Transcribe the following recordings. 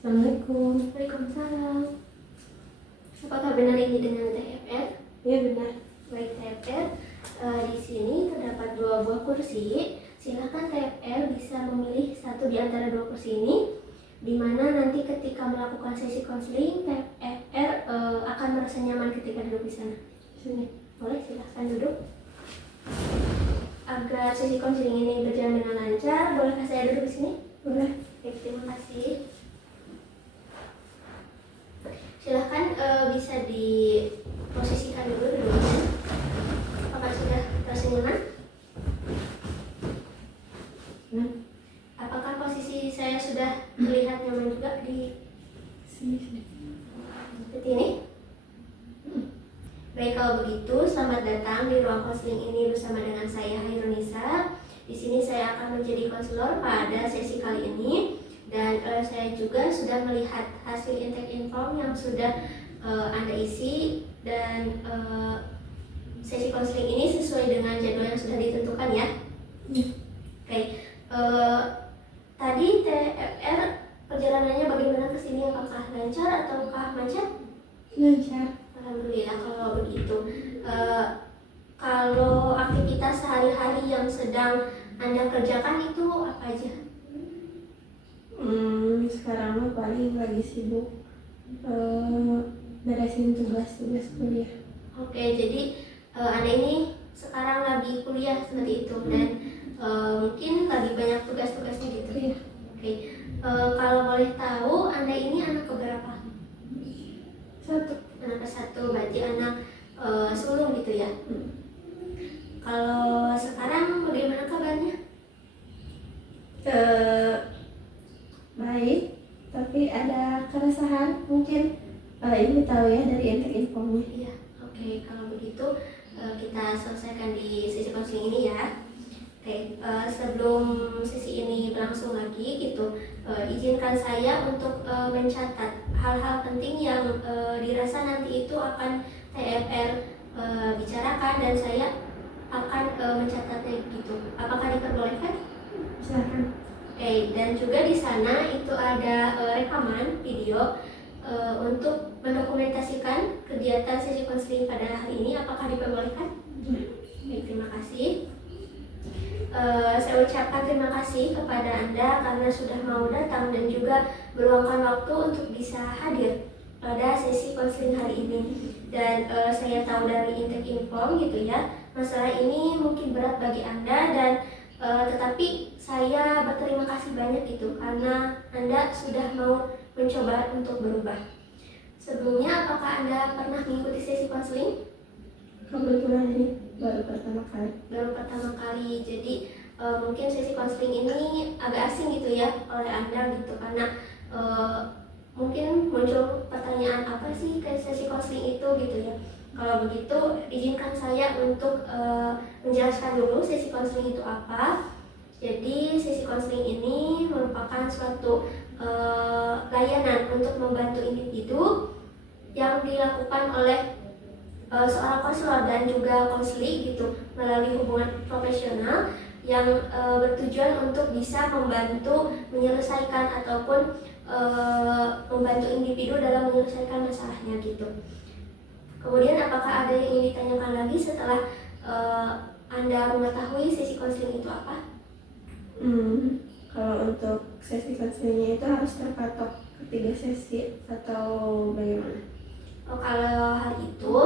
Assalamualaikum. Waalaikumsalam. Apakah benar ini dengan TFR? Iya benar. Baik TFR, di sini terdapat 2 buah kursi. Silakan TFR bisa memilih satu di antara 2 kursi ini, di mana nanti ketika melakukan sesi konseling, TFR akan merasa nyaman ketika duduk di sana. Sini. Boleh, silahkan duduk. Agar sesi konseling ini berjalan dengan lancar, bolehkah saya duduk di sini? Boleh. Baik, terima kasih. Silahkan bisa diposisikan dulu duduknya. Apakah sudah terasa nyaman? Apakah posisi saya sudah terlihat nyaman juga di Sini. seperti ini? Baik, kalau begitu selamat datang di ruang konseling ini bersama dengan saya Hairunisa. Di sini saya akan menjadi konselor pada sesi kali ini. Dan saya juga sudah melihat hasil intake inform yang sudah Anda isi, dan sesi konseling ini sesuai dengan jadwal yang sudah ditentukan ya. Oke, tadi TFR perjalanannya bagaimana ke sini? Apakah lancar ataukah macet? Lancar. Alhamdulillah kalau begitu. Kalau aktivitas sehari-hari yang sedang Anda kerjakan itu apa aja? Sekarang mah paling lagi sibuk beresin tugas-tugas kuliah. Oke, jadi Anda ini sekarang lagi kuliah seperti itu, dan mungkin lagi banyak tugas-tugasnya gitu. Iya. Oke, kalau boleh tahu Anda ini anak keberapa? 1. Anak ke-1, berarti anak sulung gitu ya. Kalau sekarang bagaimana kabarnya? Baik, tapi ada keresahan mungkin. Ini tahu ya dari intake informnya. Iya, oke, kalau begitu kita selesaikan di sesi konseling ini ya. Oke, sebelum sesi ini berlangsung lagi gitu, izinkan saya untuk mencatat hal-hal penting yang dirasa nanti itu akan TFR bicarakan, dan saya akan mencatatnya gitu. Apakah diperbolehkan? Silakan. Oke, dan juga di sana itu ada rekaman video untuk mendokumentasikan kegiatan sesi konseling pada hari ini. Apakah diperbolehkan? Baik, terima kasih. Saya ucapkan terima kasih kepada Anda karena sudah mau datang dan juga meluangkan waktu untuk bisa hadir pada sesi konseling hari ini. Dan saya tahu dari intake inform gitu ya, masalah ini mungkin berat bagi Anda, dan tetapi saya berterima kasih banyak gitu karena Anda sudah mau mencoba untuk berubah. Sebelumnya, apakah Anda pernah mengikuti sesi konseling? Kebetulan ini baru pertama kali. Baru pertama kali, jadi mungkin sesi konseling ini agak asing gitu ya oleh Anda gitu, karena mungkin muncul pertanyaan apa sih ke sesi konseling itu gitu ya. Kalau begitu, izinkan saya untuk menjelaskan dulu sesi konseling itu apa. Jadi sesi konseling ini merupakan suatu layanan untuk membantu individu yang dilakukan oleh seorang konselor dan juga konseli gitu, melalui hubungan profesional yang bertujuan untuk bisa membantu menyelesaikan ataupun membantu individu dalam menyelesaikan masalahnya gitu. Kemudian, apakah ada yang ingin ditanyakan lagi setelah Anda mengetahui sesi konseling itu apa? Kalau untuk sesi konselingnya itu harus terpatok ke 3 sesi atau bagaimana? Kalau hal itu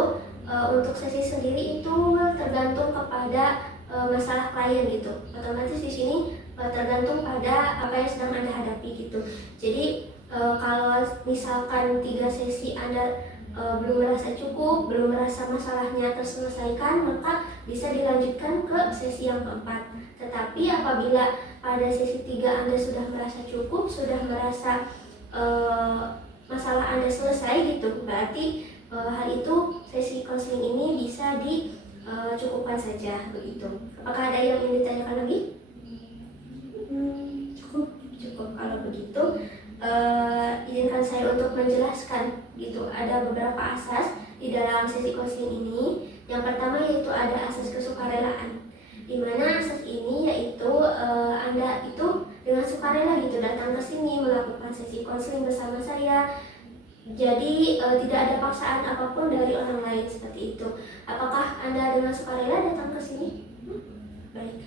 untuk sesi sendiri itu tergantung kepada masalah klien gitu. Otomatis di sini tergantung pada apa yang sedang Anda hadapi gitu. Jadi kalau misalkan 3 sesi Anda belum merasa cukup, belum merasa masalahnya terselesaikan, maka bisa dilanjutkan ke sesi yang keempat. Tetapi apabila pada sesi 3 Anda sudah merasa cukup, sudah merasa masalah Anda selesai gitu, berarti hal itu sesi konseling ini bisa dicukupkan saja begitu. Apakah ada yang ingin ditanyakan lagi? Cukup kalau begitu. Izinkan saya untuk menjelaskan gitu. Ada beberapa asas di dalam sesi konseling ini. Yang pertama yaitu ada asas kesukarelaan, di mana asas ini yaitu Anda itu dengan sukarela gitu datang ke sini melakukan sesi konseling bersama saya. Jadi tidak ada paksaan apapun dari orang lain seperti itu. Apakah Anda dengan sukarela datang ke sini? Baik.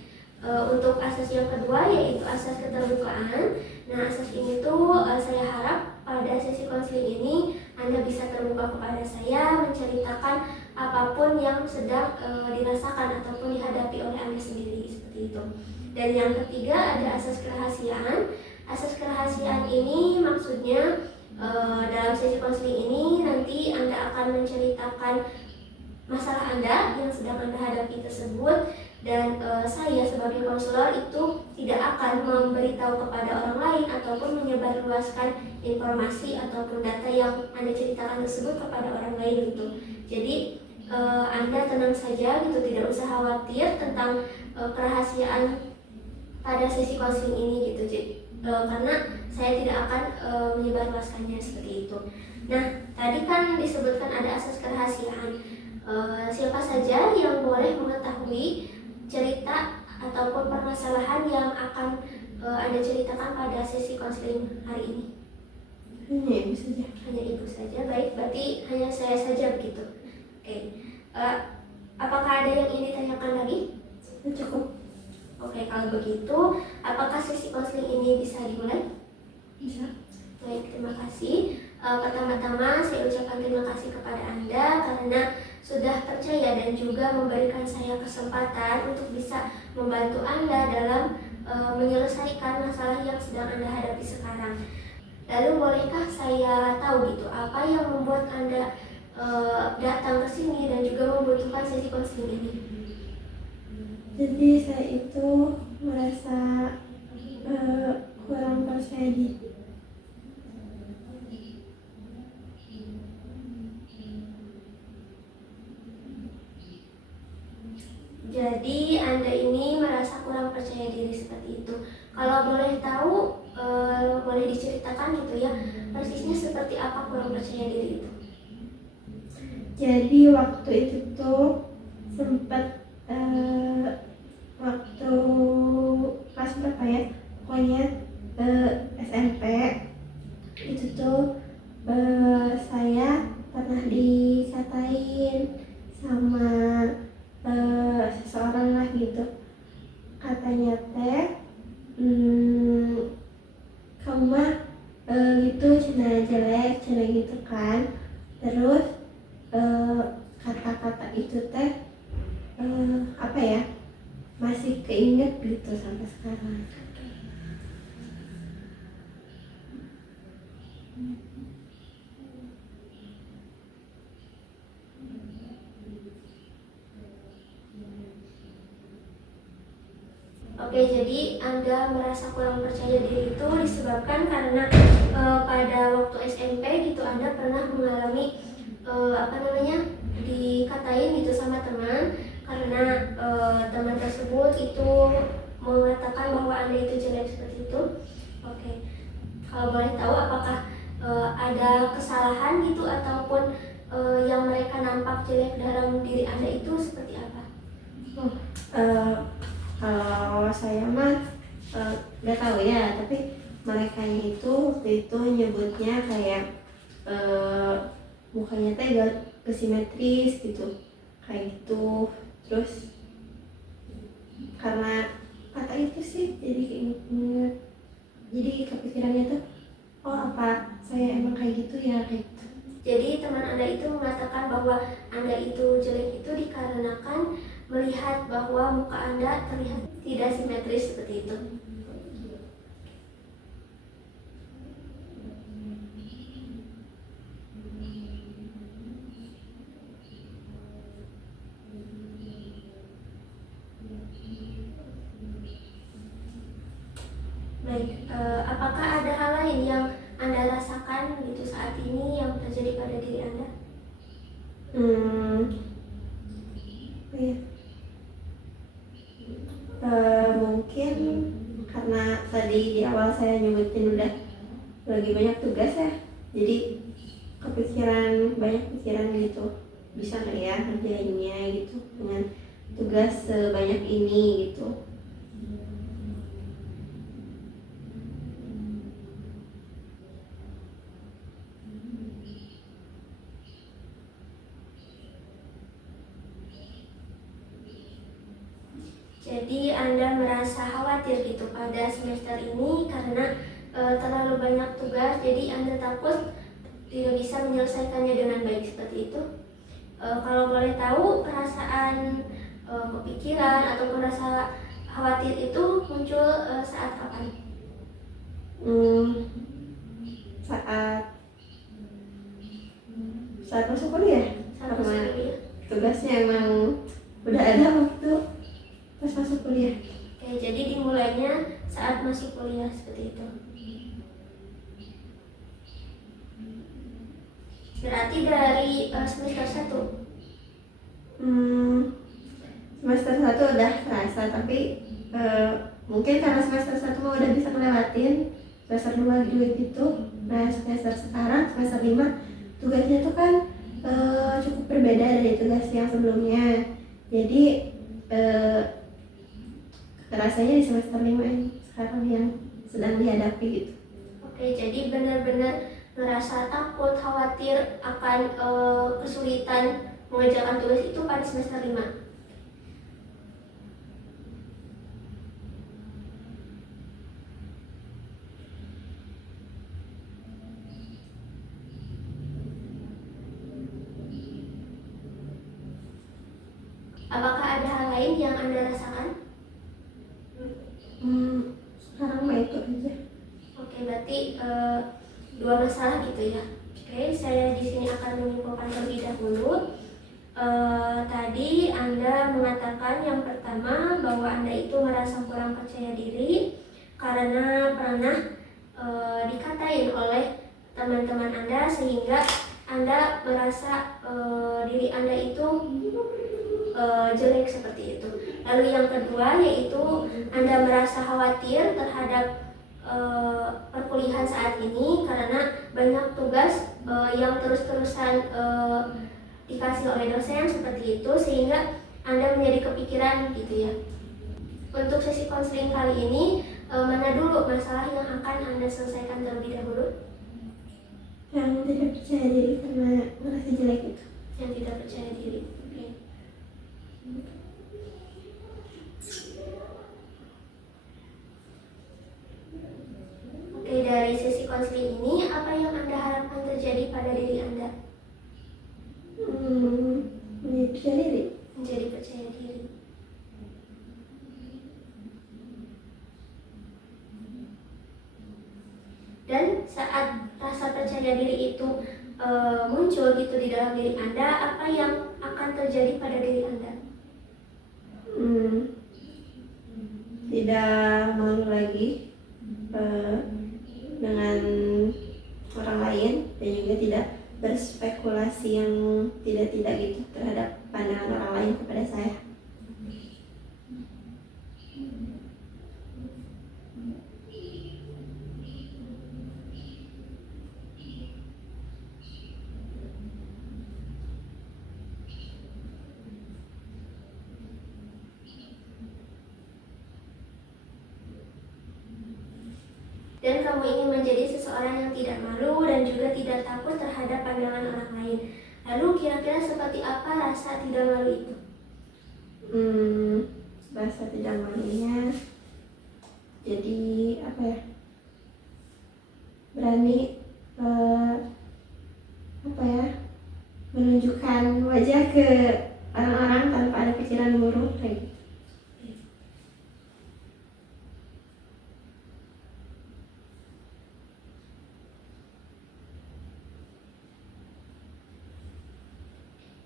Untuk asas yang kedua yaitu asas keterbukaan. Nah, asas ini tuh saya harap pada sesi konseling ini Anda bisa terbuka kepada saya, menceritakan apapun yang sedang dirasakan ataupun dihadapi oleh Anda sendiri seperti itu. Dan yang ketiga ada asas kerahasiaan. Asas kerahasiaan ini maksudnya dalam sesi konseling ini nanti Anda akan menceritakan masalah Anda yang sedang Anda hadapi tersebut, dan saya sebagai konselor itu tidak akan memberitahu kepada orang lain ataupun menyebarluaskan informasi ataupun data yang Anda ceritakan tersebut kepada orang lain gitu. Jadi Anda tenang saja gitu, tidak usah khawatir tentang kerahasiaan pada sesi konseling ini gitu. Jadi karena saya tidak akan menyebarluaskannya seperti itu. Nah, tadi kan disebutkan ada asas kerahasiaan. Siapa saja yang boleh mengetahui cerita ataupun permasalahan yang akan Anda ceritakan pada sesi konseling hari ini? Hanya ibu saja. Hanya ibu saja, baik. Berarti hanya saya saja begitu. Oke. Apakah ada yang ingin ditanyakan lagi? Cukup. Oke, kalau begitu, apakah sesi konseling ini bisa dimulai? Bisa. Baik, terima kasih. Pertama-tama saya ucapkan terima kasih kepada Anda karena sudah percaya dan juga memberikan saya kesempatan untuk bisa membantu Anda dalam menyelesaikan masalah yang sedang Anda hadapi sekarang. Lalu bolehkah saya tahu gitu apa yang membuat Anda datang ke sini dan juga membutuhkan sesi konseling ini? Jadi saya itu merasa kurang percaya diri. Jadi Anda ini merasa kurang percaya diri seperti itu. Kalau boleh tahu, boleh diceritakan gitu ya, persisnya seperti apa kurang percaya diri itu? Jadi waktu itu tuh sempat waktu kelas berapa ya? Pokoknya SMP itu tuh saya pernah dikatain sama seseorang lah gitu. Katanya teh kamu mah gitu cina jelek cina gitu kan. Terus kata-kata itu teh apa ya, masih keinget gitu sampai sekarang. Oke, jadi Anda merasa kurang percaya diri itu disebabkan karena pada waktu SMP gitu Anda pernah mengalami dikatain gitu sama teman karena teman tersebut itu mengatakan bahwa Anda itu jelek seperti itu. Oke, kalau boleh tahu apakah ada kesalahan gitu ataupun yang mereka nampak jelek dalam diri Anda itu seperti apa? Kalau saya mah nggak tahu ya, tapi mereka itu waktu itu nyebutnya kayak mukanya teh gak simetris gitu, kayak gitu. Terus karena kata itu sih jadi keinget, jadi kepikirannya tuh oh apa saya emang kayak gitu ya, kayak gitu. Jadi teman Anda itu mengatakan bahwa Anda itu jelek itu dikarenakan melihat bahwa muka Anda terlihat tidak simetris seperti itu. Baik, apakah ada hal lain yang Anda rasakan gitu saat ini yang terjadi pada diri Anda? Mungkin karena tadi di awal saya nyebutin udah lagi banyak tugas ya, jadi banyak pikiran gitu, bisa nggak ya ngerjainnya gitu dengan tugas sebanyak ini gitu. merasa khawatir gitu pada semester ini karena terlalu banyak tugas, jadi Anda takut tidak bisa menyelesaikannya dengan baik seperti itu. Kalau boleh tahu, perasaan kepikiran ataupun rasa khawatir itu muncul saat kapan? Saat masuk kuliah, Saat masuk karena kuliah. tugasnya emang udah ada waktu pas masuk kuliah. Oke, jadi dimulainya saat masuk kuliah seperti itu. Berarti dari semester 1? Semester 1 udah terasa, tapi mungkin karena semester 1 mah udah bisa ngelewatin, semester 2 juga gitu. Nah semester sekarang, semester 5, tugasnya tuh kan cukup berbeda dari tugas yang sebelumnya. Jadi terasanya di semester 5 ini sekarang yang sedang dihadapi gitu. Oke, jadi benar-benar merasa takut, khawatir akan kesulitan mengerjakan tugas itu pada semester 5. Apakah ada hal lain yang Anda rasakan? Sekarang mah itu aja. Oke, berarti dua masalah gitu ya. Oke, saya di sini akan menyimpulkan terlebih dahulu. Tadi Anda mengatakan yang pertama bahwa Anda itu merasa kurang percaya diri karena pernah dikatain oleh teman-teman Anda sehingga Anda merasa diri Anda itu jelek seperti itu. Lalu yang kedua yaitu Anda merasa khawatir terhadap perkuliahan saat ini karena banyak tugas yang terus-terusan dikasih oleh dosen seperti itu sehingga Anda menjadi kepikiran gitu ya. Untuk sesi konseling kali ini mana dulu masalah yang akan Anda selesaikan terlebih dahulu? Yang tidak percaya diri karena merasa jelek itu. Yang tidak percaya diri. Oke. Oke, dari sesi konseling ini apa yang Anda harapkan terjadi pada diri Anda? Menjadi percaya diri. Menjadi percaya diri. Dan saat rasa percaya diri itu muncul gitu di dalam diri Anda, apa yang akan terjadi pada diri Anda? Tidak malu lagi dengan orang lain dan juga tidak berspekulasi yang tidak gitu terhadap pandangan orang lain kepada saya. Dan kamu ingin menjadi seseorang yang tidak malu dan juga tidak takut terhadap pandangan orang lain. Lalu kira-kira seperti apa rasa tidak malu itu? Rasa tidak malunya jadi apa ya, berani menunjukkan wajah ke orang-orang tanpa ada pikiran buruk kayak gitu.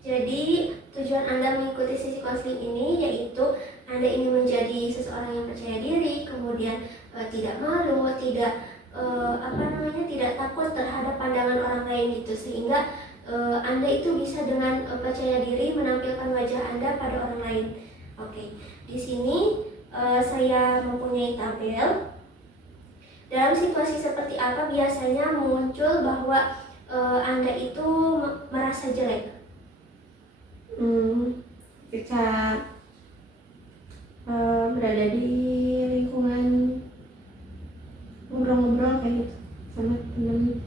Jadi tujuan Anda mengikuti sesi konseling ini yaitu Anda ingin menjadi seseorang yang percaya diri, kemudian tidak malu, tidak tidak takut terhadap pandangan orang lain gitu, sehingga Anda itu bisa dengan percaya diri menampilkan wajah Anda pada orang lain. Oke, di sini saya mempunyai tabel. Dalam situasi seperti apa biasanya muncul bahwa Anda itu merasa jelek? Ketika berada di lingkungan ngobrol-ngobrol kayak gitu sama teman.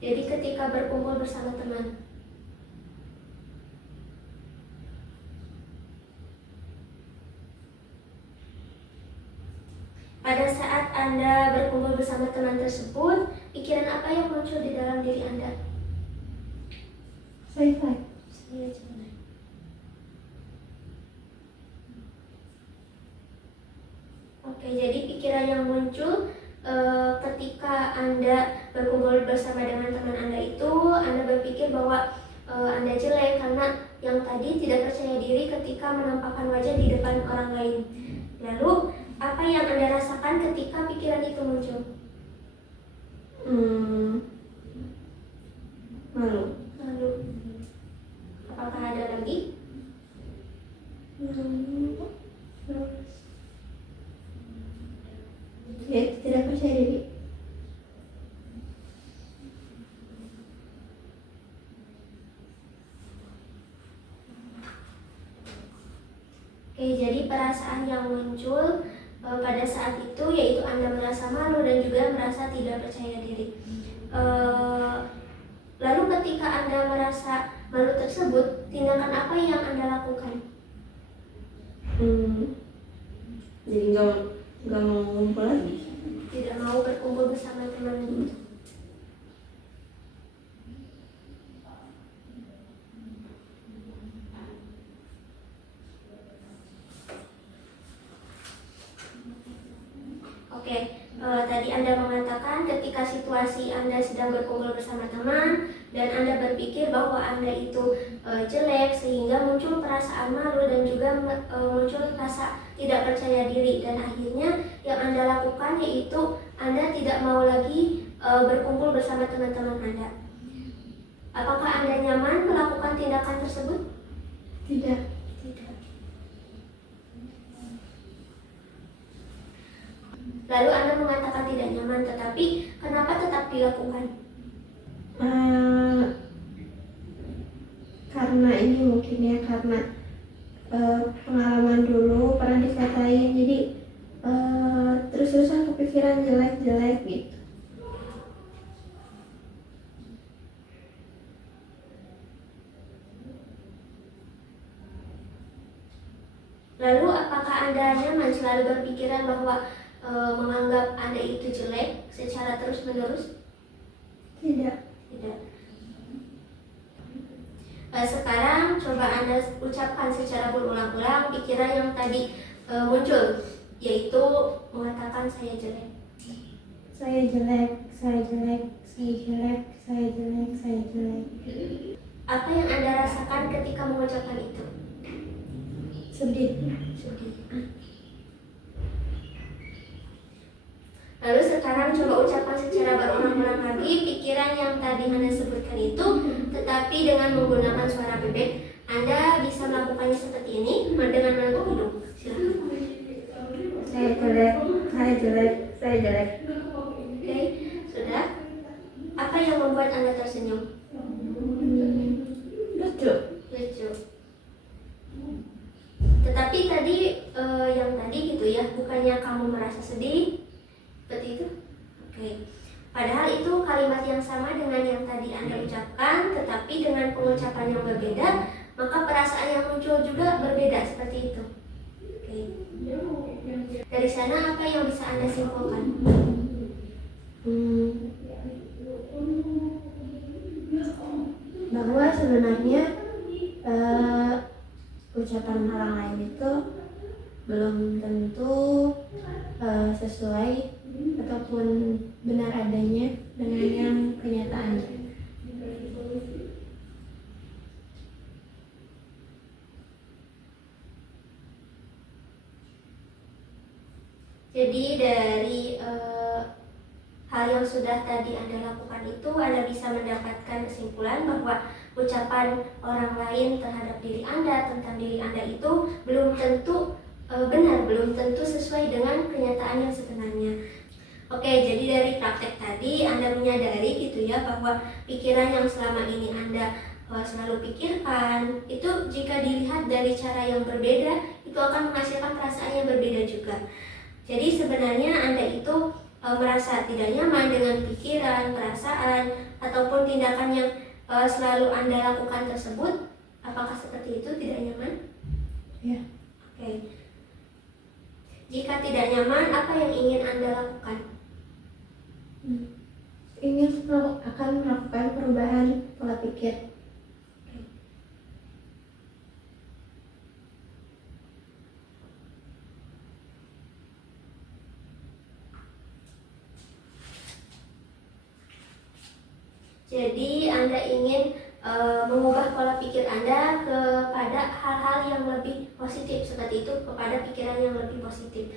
Jadi ketika berkumpul bersama teman. pada saat Anda berkumpul bersama teman tersebut, pikiran apa yang muncul di dalam diri Anda? Saya jelek. Saya jelek. Oke, jadi pikiran yang muncul ketika Anda berkumpul bersama dengan teman Anda itu, Anda berpikir bahwa Anda jelek karena yang tadi tidak percaya diri ketika menampakkan wajah di depan orang lain. Lalu, apa yang Anda rasakan ketika pikiran itu muncul? Malu. Lalu, apakah ada lagi? Terus ya, tidak percaya diri. Oke, jadi perasaan yang muncul pada saat itu yaitu Anda merasa malu dan juga merasa tidak percaya diri. Lalu ketika Anda merasa malu tersebut, tindakan apa yang Anda lakukan? Jadi nggak mau ngumpul lagi. Tidak mau berkumpul bersama teman itu. Oke, tadi Anda mengatakan ketika situasi Anda sedang berkumpul bersama teman dan Anda berpikir bahwa Anda itu jelek sehingga muncul perasaan malu dan juga muncul rasa tidak percaya diri, dan akhirnya yang Anda lakukan yaitu Anda tidak mau lagi berkumpul bersama teman-teman Anda. Apakah Anda nyaman melakukan tindakan tersebut? Tidak. Tidak. Lalu Anda mengatakan tidak nyaman, tetapi kenapa tetap dilakukan? Karena ini mungkin ya, karena pengalaman dulu pernah dikatain, jadi terus-terusan kepikiran jelek-jelek gitu. Lalu apakah Anda nyaman selalu berpikiran bahwa menganggap Anda itu jelek secara terus-menerus? Tidak. Tidak. Sekarang coba Anda ucapkan secara berulang-ulang pikiran yang tadi muncul, yaitu mengatakan saya jelek. Saya jelek, saya jelek, saya jelek, saya jelek, saya jelek. Apa yang Anda rasakan ketika mengucapkan itu? Sedih. Sedih. Lalu sekarang coba ucapkan secara berulang-ulang lagi pikiran yang tadi Anda sebutkan itu, tetapi dengan menggunakan suara bebek. Anda bisa melakukannya seperti ini dengan menutup hidung. Silakan. Saya jelek, saya jelek, saya jelek. Oke, sudah. Apa yang membuat Anda tersenyum? Lucu. Lucu. Tetapi tadi yang tadi gitu ya, bukannya kamu merasa sedih? Seperti itu? Oke. Padahal itu kalimat yang sama dengan yang tadi Anda ucapkan, tetapi dengan pengucapan yang berbeda, maka perasaan yang muncul juga berbeda seperti itu. Oke. Dari sana apa yang bisa Anda simpulkan? Bahwa sebenarnya ucapan orang lain itu belum tentu sesuai ataupun benar adanya dengan yang kenyataannya. Jadi dari hal yang sudah tadi Anda lakukan itu, Anda bisa mendapatkan kesimpulan bahwa ucapan orang lain terhadap diri Anda, tentang diri Anda itu belum tentu benar, belum tentu sesuai dengan kenyataan yang sebenarnya. Oke, jadi dari praktek tadi Anda menyadari gitu ya, bahwa pikiran yang selama ini Anda selalu pikirkan itu jika dilihat dari cara yang berbeda, itu akan menghasilkan perasaan yang berbeda juga. Jadi sebenarnya Anda itu merasa tidak nyaman dengan pikiran, perasaan, ataupun tindakan yang selalu Anda lakukan tersebut. Apakah seperti itu, tidak nyaman? Ya. Oke. Jika tidak nyaman, apa yang ingin Anda lakukan? Akan melakukan perubahan pola pikir. Jadi Anda ingin mengubah pola pikir Anda kepada hal-hal yang lebih positif, seperti itu, kepada pikiran yang lebih positif.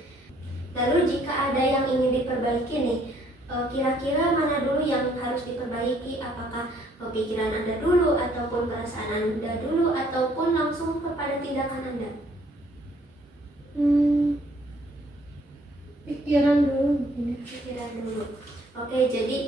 Lalu jika ada yang ingin diperbaiki nih, kira-kira mana dulu yang harus diperbaiki? Apakah pikiran Anda dulu, ataupun perasaan Anda dulu, ataupun langsung kepada tindakan Anda? Pikiran dulu mungkin ya. Pikiran dulu. Oke, jadi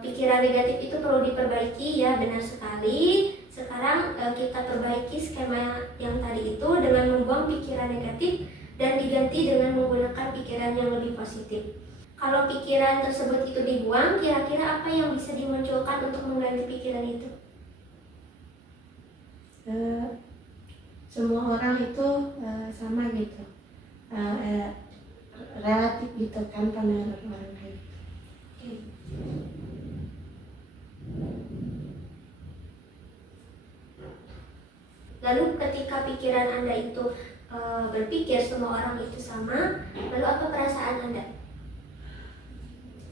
pikiran negatif itu perlu diperbaiki ya, benar sekali. Sekarang kita perbaiki skema yang tadi itu dengan membuang pikiran negatif dan diganti dengan menggunakan pikiran yang lebih positif. Kalau pikiran tersebut itu dibuang, kira-kira apa yang bisa dimunculkan untuk mengganti pikiran itu? Semua orang itu sama gitu, relatif gitu kan pandangan orang lain. Lalu ketika pikiran Anda itu berpikir semua orang itu sama, lalu apa perasaan Anda?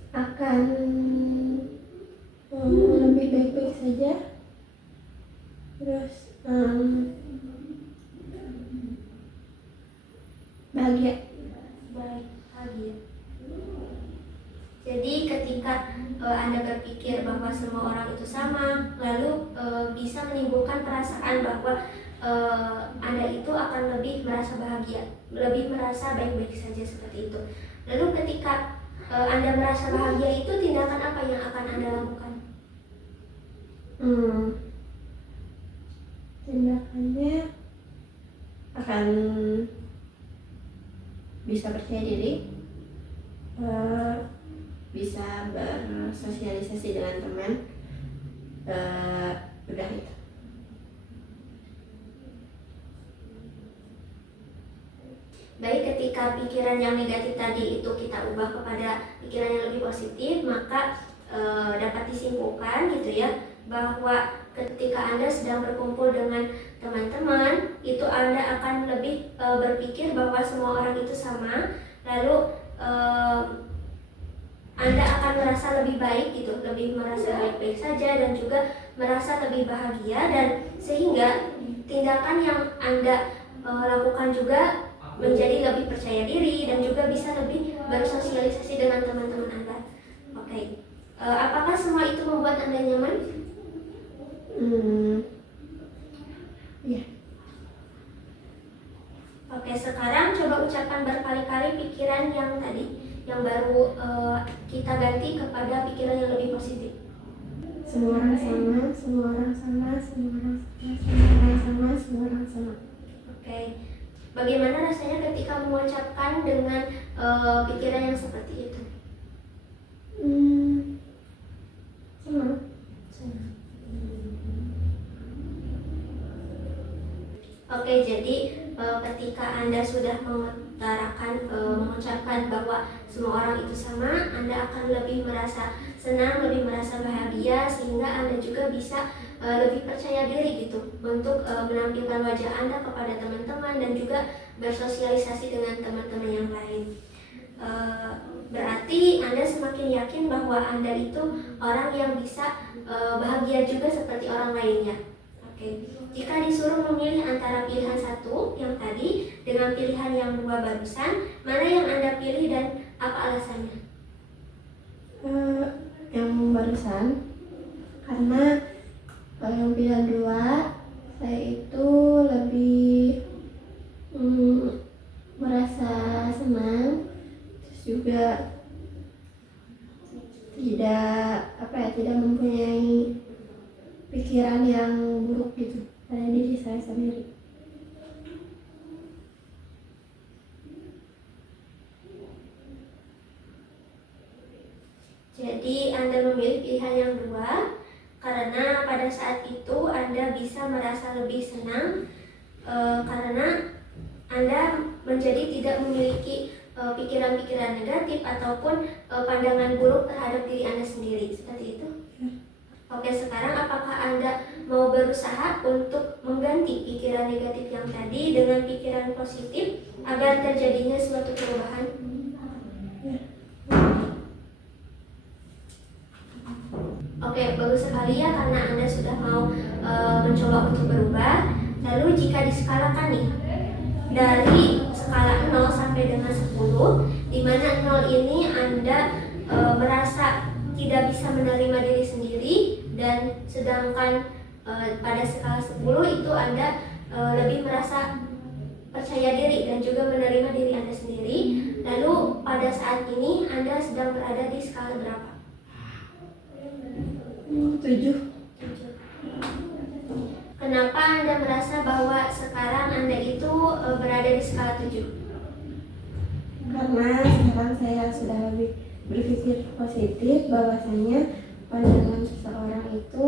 Akan lebih baik-baik saja, terus bahagia. Bahagia. Jadi ketika Anda berpikir bahwa semua orang itu sama, lalu bisa menimbulkan perasaan bahwa Anda itu akan lebih merasa bahagia, lebih merasa baik-baik saja, seperti itu. Lalu ketika Anda merasa bahagia itu, tindakan apa yang akan Anda lakukan? Tindakannya akan bisa percaya diri, bisa bersosialisasi dengan teman, udah itu. Baik, ketika pikiran yang negatif tadi itu kita ubah kepada pikiran yang lebih positif, maka dapat disimpulkan gitu ya, bahwa ketika Anda sedang berkumpul dengan teman-teman, itu Anda akan lebih berpikir bahwa semua orang itu sama, lalu Anda akan merasa lebih baik gitu, lebih merasa baik-baik saja, dan juga merasa lebih bahagia, dan sehingga tindakan yang Anda lakukan juga menjadi lebih percaya diri dan juga bisa lebih bersosialisasi dengan teman-teman Anda. Oke. Apakah semua itu membuat Anda nyaman? Ya. Oke, sekarang coba ucapkan berkali-kali pikiran yang tadi, yang baru kita ganti kepada pikiran yang lebih positif. Semua orang sama, semua orang sama, semua orang sama, semua orang sama, semua orang sama. Oke. Bagaimana rasanya ketika mengucapkan dengan pikiran yang seperti itu? Senang. Oke, jadi ketika Anda sudah mengutarakan, mengucapkan bahwa semua orang itu sama, Anda akan lebih merasa senang, lebih merasa bahagia, sehingga Anda juga bisa lebih percaya diri gitu untuk menampilkan wajah Anda kepada teman-teman dan juga bersosialisasi dengan teman-teman yang lain. Berarti Anda semakin yakin bahwa Anda itu orang yang bisa bahagia juga seperti orang lainnya. Oke. Jika disuruh memilih antara pilihan satu yang tadi dengan pilihan yang dua barusan, mana yang Anda pilih dan apa alasannya? Yang barusan, karena yang pilihan dua, saya itu lebih merasa senang, terus juga tidak mempunyai pikiran yang buruk gitu pada diri saya sendiri. Jadi Anda memilih pilihan yang dua karena pada saat itu Anda bisa merasa lebih senang karena Anda menjadi tidak memiliki pikiran-pikiran negatif ataupun pandangan buruk terhadap diri Anda sendiri, seperti itu. Oke, sekarang apakah Anda mau berusaha untuk mengganti pikiran negatif yang tadi dengan pikiran positif agar terjadinya suatu perubahan? Oke, bagus sekali ya karena Anda sudah mau mencoba untuk berubah. Lalu jika diskalakan nih, dari skala 0 sampai dengan 10, di mana 0 ini Anda merasa tidak bisa menerima diri sendiri, dan sedangkan pada skala 10 itu Anda lebih merasa percaya diri dan juga menerima diri Anda sendiri. Lalu pada saat ini Anda sedang berada di skala berapa? 7. Kenapa Anda merasa bahwa sekarang Anda itu berada di skala 7? Karena sekarang saya sudah lebih berpikir positif bahwasanya pandangan seseorang itu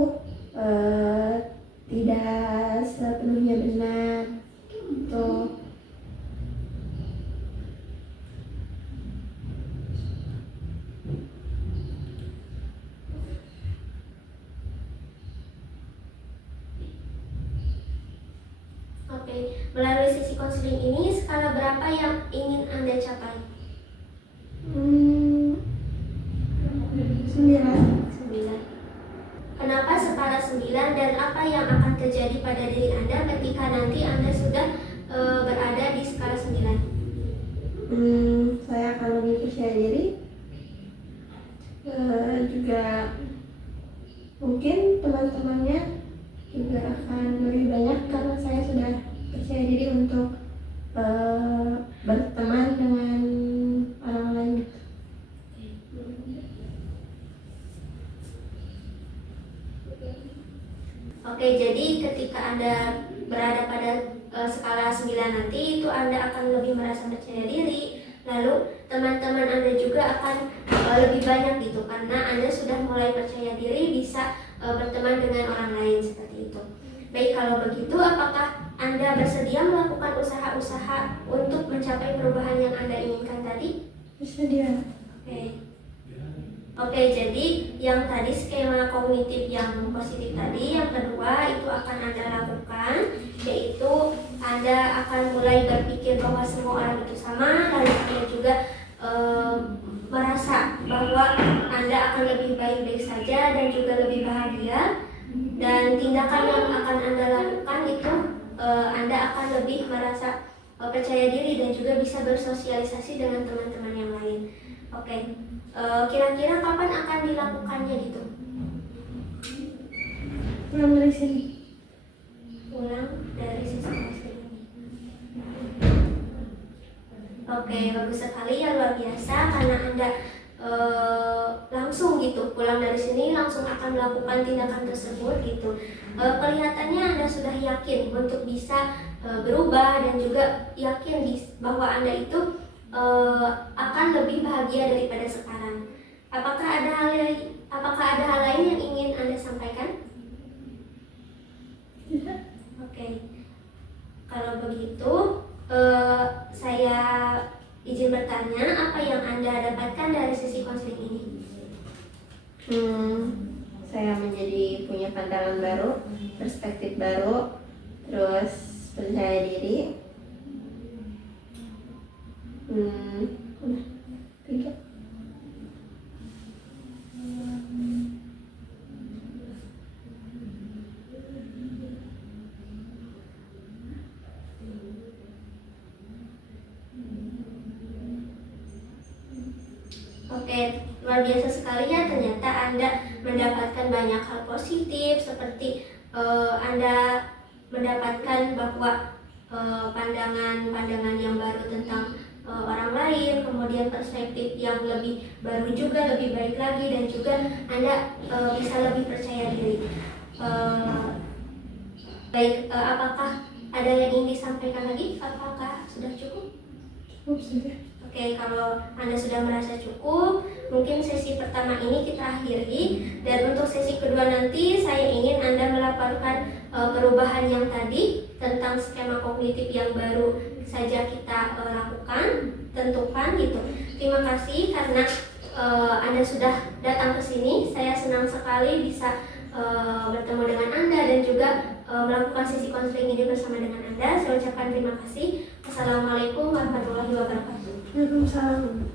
tidak sepenuhnya benar gitu. Oke, melalui sesi konseling ini skala berapa yang ingin Anda capai? 9. Kenapa skala 9 dan apa yang akan terjadi pada diri Anda ketika nanti Anda sudah berada di skala 9? Saya akan lebih percaya diri, juga mungkin teman-temannya juga akan lebih banyak karena saya sudah percaya diri untuk berteman dengan orang lain. Oke, jadi ketika Anda berada pada skala 9 nanti, itu Anda akan lebih merasa percaya diri. Lalu teman-teman Anda juga akan lebih banyak gitu, karena Anda sudah mulai percaya diri bisa berteman dengan orang lain, seperti itu. Baik, kalau begitu apakah Anda bersedia melakukan usaha-usaha untuk mencapai perubahan yang Anda inginkan tadi? Bersedia. Oke, jadi yang tadi skema kognitif yang positif tadi, yang kedua itu akan Anda lakukan, yaitu Anda akan mulai berpikir bahwa semua orang itu sama, lalu Anda juga merasa bahwa Anda akan lebih baik-baik saja dan juga lebih bahagia, dan tindakan yang akan Anda lakukan itu Anda akan lebih merasa percaya diri dan juga bisa bersosialisasi dengan teman-teman yang lain. Oke. Kira-kira kapan akan dilakukannya gitu? Pulang dari sini. Pulang dari sesi konseling ini. Oke, bagus sekali ya, luar biasa karena Anda langsung gitu pulang dari sini langsung akan melakukan tindakan tersebut gitu. Kelihatannya Anda sudah yakin untuk bisa berubah dan juga yakin bahwa Anda itu akan lebih bahagia daripada sekarang. Apakah ada hal lain yang ingin Anda sampaikan? Tidak. Oke. Kalau begitu, saya izin bertanya, apa yang Anda dapatkan dari sesi konseling ini? Saya menjadi punya pandangan baru, perspektif baru, terus percaya diri. Udah 3. Oke, luar biasa sekali ya, ternyata Anda mendapatkan banyak hal positif seperti Anda mendapatkan bahwa pandangan-pandangan yang baru tentang orang lain, kemudian perspektif yang lebih baru juga, lebih baik lagi, dan juga Anda bisa lebih percaya diri. Baik, apakah ada yang ingin disampaikan lagi? Apakah sudah cukup? Cukup sudah. Oke, kalau Anda sudah merasa cukup, mungkin sesi pertama ini kita akhiri, dan untuk sesi kedua nanti saya ingin Anda melaporkan perubahan yang tadi tentang skema kognitif yang baru saja kita lakukan, tentukan gitu. Terima kasih karena Anda sudah datang ke sini. Saya senang sekali bisa bertemu dengan Anda dan juga melakukan sesi konseling ini bersama dengan Anda. Saya ucapkan terima kasih. Assalamualaikum warahmatullahi wabarakatuh. Waalaikumsalam.